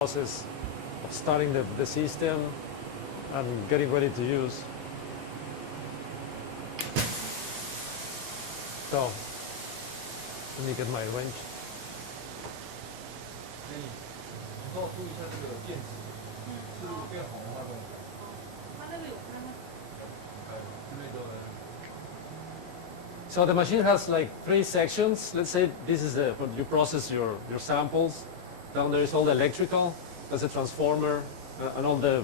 process of starting the system and getting ready to use. So, let me get my wrench. 可以帮我注意一下这个电池，是如果变红的话怎么办？它那个有开吗？之类的。 So the machine has like 3 sections. Let's say this is when you process your samples. Down there is all the electrical. There's a transformer and all the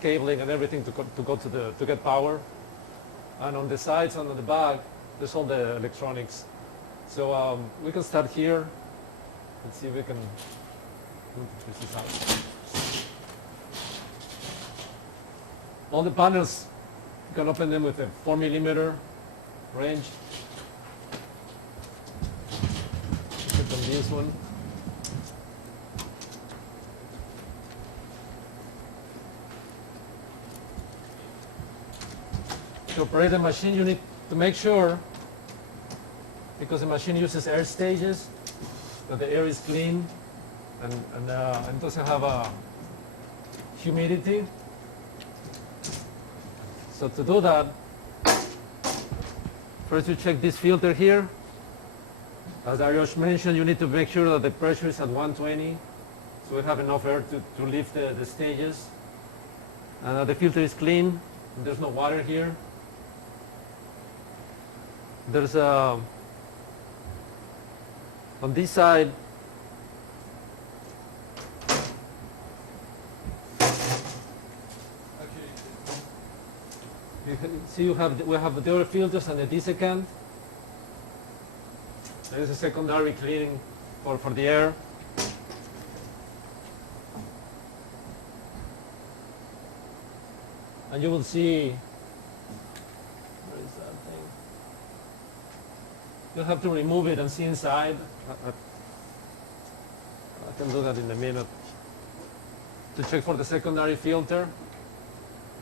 cabling and everything to get power. And on the sides and on the back, there's all the electronics. So we can start here. Let's see if we can twist this out. All the panels, you can open them with a 4mm wrench. Click on this one. To operate the machine, you need to make sure, because the machine uses air stages, that the air is clean and doesn't have a humidity. So to do that, first you check this filter here. As Arios mentioned, you need to make sure that the pressure is at 120, so we have enough air to lift the stages. And that the filter is clean, there's no water here. There's on this side, you can see we have the other filters and the dissecant. There is a secondary cleaning for the air. And you will see, where is that thing? You'll have to remove it and see inside. I can do that in a minute. To check for the secondary filter.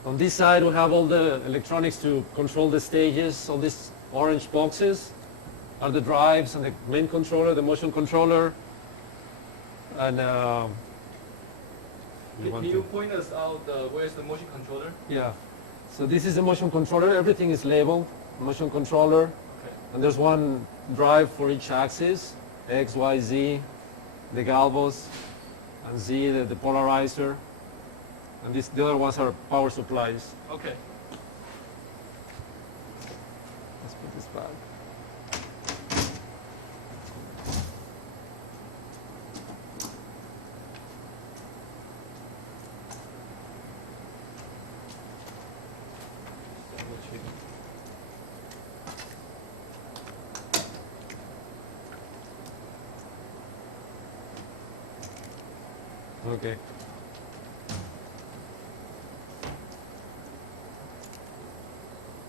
On this side, we have all the electronics to control the stages. All these orange boxes are the drives and the main controller, the motion controller. And Can you point us out where's the motion controller? yeah. So this is the motion controller. Everything is labeled. Motion controller. Okay. And there's one drive for each axis, X, Y, Z, the galvos, and Z, the polarizer. And the other ones are power supplies. Okay. Let's put this back. Okay.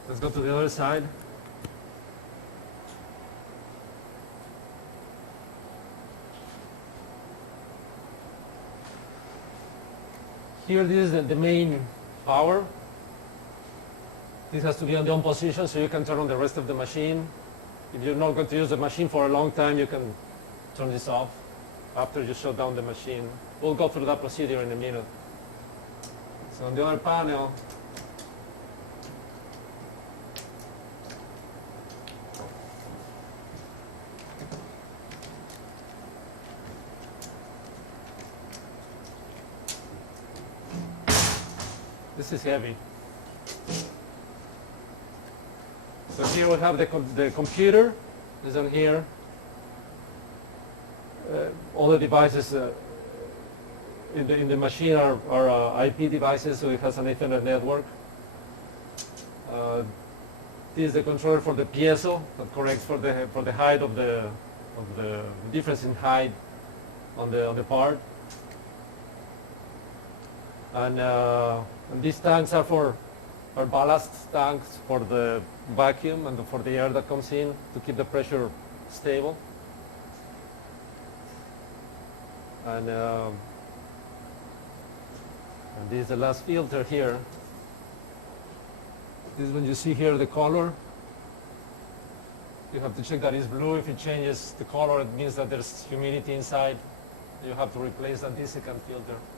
Let's go to the other side. Here, this is the main power. This has to be on the on position so you can turn on the rest of the machine. If you're not going to use the machine for a long time, you can turn this off after you shut down the machine. We'll go through that procedure in a minute. So on the other panel, this is heavy. So here we have the computer is on here. All the devices in the machine are IP devices, so it has an Ethernet network. This is the controller for the piezo that corrects for the height of the difference in height on the part. And these tanks are ballast tanks for the vacuum and for the air that comes in to keep the pressure stable. And this is the last filter here. This is when you see here the color. You have to check that it's blue. If it changes the color, it means that there's humidity inside. You have to replace that desiccant filter.